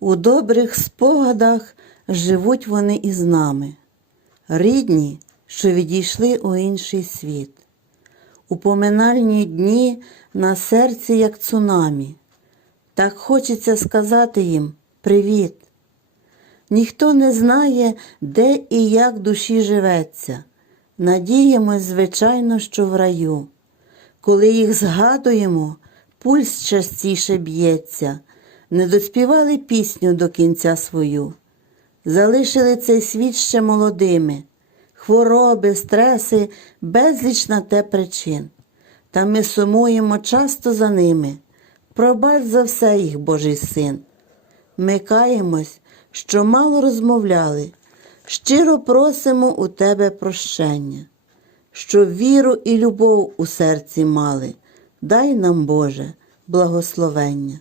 У добрих спогадах живуть вони із нами, рідні, що відійшли у інший світ. У поминальні дні на серці, як цунамі. Так хочеться сказати їм привіт. Ніхто не знає, де і як душі живеться. Надіємось, звичайно, що в раю. Коли їх згадуємо, пульс частіше б'ється, не доспівали пісню до кінця свою. Залишили цей світ ще молодими, хвороби, стреси, безліч на те причин. Та ми сумуємо часто за ними. Пробач за все їх, Божий син. Ми каємось, що мало розмовляли, щиро просимо у тебе прощення, щоб віру і любов у серці мали. Дай нам, Боже, благословення.